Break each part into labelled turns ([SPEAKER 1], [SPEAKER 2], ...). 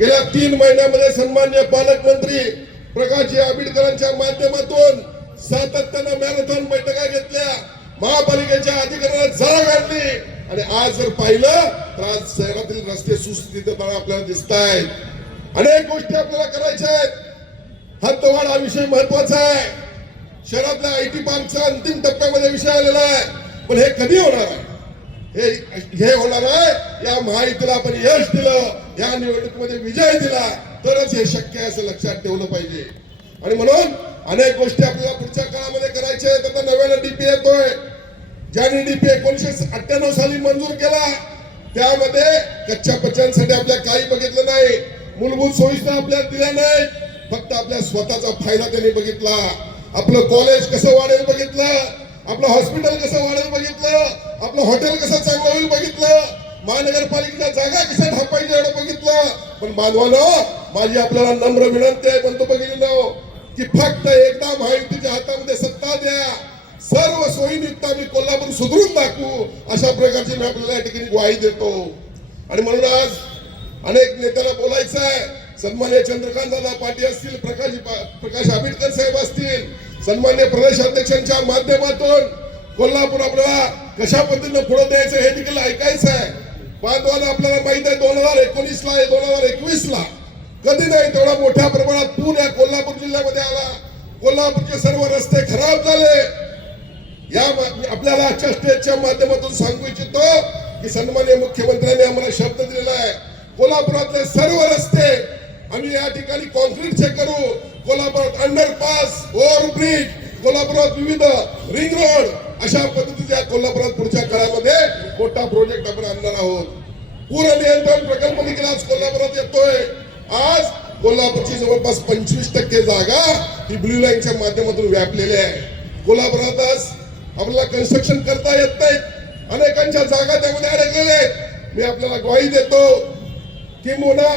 [SPEAKER 1] गेल्या तीन महिन्यामध्ये सन्मान्य पालकमंत्री प्रकाशजी आंबेडकरांच्या माध्यमातून सातत्यानं मॅरेथॉन बैठका घेतल्या. महापालिकेच्या अधिकाऱ्यांना जरा घातली. आणि आज जर पाहिलं तर आज शहरातील रस्ते सुस्थितीत आपल्याला दिसत आहेत अनेक गोष्टी आपल्याला करायच्या आहेत. हद्दवाढ हा विषय महत्त्वाचा आहे. शहरातल्या आय टी पार्कचा अंतिम टप्प्यामध्ये विषय आलेला आहे. पण हे कधी होणार आहे? हे हे होणार आहे? या महायुतीला आपण यश दिलं. या निवडणुकीमध्ये विजय दिला तरच हे शक्य आहे असं लक्षात ठेवलं पाहिजे. आणि म्हणून अनेक गोष्टी आपल्याला पुढच्या काळामध्ये करायच्या आहेत. आता नव्यानं डीपी येतोय. ज्यांनी डीपी एकोणीशे अठ्ठ्याण्णव साली मंजूर केला त्यामध्ये कच्च्या पच्च्यांसाठी आपल्या काही बघितलं नाही. मूलभूत सोयीसुद्धा आपल्याला दिल्या नाही फक्त आपल्या स्वतःचा फायदा त्यांनी बघितला. आपलं कॉलेज कसं वाढेल बघितलं. आपलं हॉस्पिटल कसं वाढेल बघितलं. आपलं हॉटेल कसं चांगलं होईल बघितलं. महानगरपालिकेच्या जागा पण बांधवानं माझी आपल्याला नम्र विनंती आहे पण तो बघितलं की फक्त एकदा महायुतीच्या हातामध्ये सत्ता द्या. सर्व सोयीनियुक्त आम्ही कोल्हापूर सुधरून दाखवू. अशा प्रकारची मी आपल्याला या ठिकाणी ग्वाही देतो. आणि म्हणून आज अनेक नेत्याला बोलायचं आहे. सन्मान्य चंद्रकांत दादा पाटील असतील प्रकाश प्रकाश आंबेडकर साहेब असतील सन्मान्य प्रदेश अध्यक्षांच्या माध्यमातून कोल्हापूर आपल्याला कशा पद्धतीनं पुढे द्यायचं हे देखील ऐकायचं आहे. बांधवाला आपल्याला माहीत आहे दोन हजार एकोणीस ला दोन हजार एकवीस ला कधी नाही तेवढा मोठ्या प्रमाणात पूर या कोल्हापूर जिल्ह्यामध्ये आला. कोल्हापूरचे सर्व रस्ते खराब झाले. या आपल्याला आजच्या स्टेजच्या माध्यमातून सांगू इच्छितो की सन्मान्य मुख्यमंत्र्यांनी आम्हाला शब्द दिलेला आहे. कोल्हापुरातले सर्व रस्ते आम्ही या ठिकाणी कॉन्क्रीटचे करू. कोल्हापुरात अंडरपास ओव्हरब्रिज कोल्हापुरात विविध रिंग रोड अशा पद्धतीच्या कोल्हापुरात पुढच्या काळामध्ये मोठा प्रोजेक्ट आपण आणणार आहोत. पूर नियंत्रण प्रकल्प देखील आज कोल्हापुरात येतोय. आज कोल्हापूरची जवळपास पंचवीस टक्के जागा ही ब्ल्यू लाईनच्या माध्यमातून व्यापलेली आहे. कोल्हापुरातच आपल्याला कन्स्ट्रक्शन करता येत नाही अनेकांच्या जागा त्यामध्ये अडकलेल्या आहेत. मी आपल्याला ग्वाही देतो किंबहुना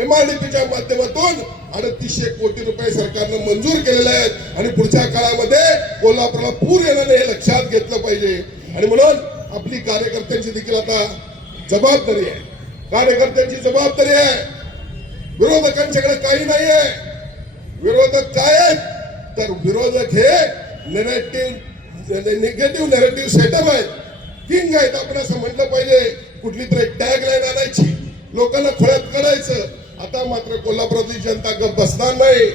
[SPEAKER 1] एमआरडीपीच्या माध्यमातून अडतीसशे कोटी रुपये सरकारनं मंजूर केलेले आहेत. आणि पुढच्या काळामध्ये कोल्हापूरला पूर येणार नाही हे लक्षात घेतलं पाहिजे. आणि म्हणून आपली कार्यकर्त्यांची देखील आता जबाबदारी आहे. कार्यकर्त्यांची जबाबदारी आहे. विरोधकांच्याकडे काही नाही आहे विरोधक काय आहेत? तर विरोधक हे नेरेटिव्ह निगेटिव्ह नेरेटिव्ह सेटअप आहेत. किंग आहेत आपण असं म्हटलं पाहिजे. कुठली तरी टॅग लाईन आणायची. लोकांना खोळ्यात काढायचं. मात्र कोल्हापुरातली जनता गप बसणार नाही.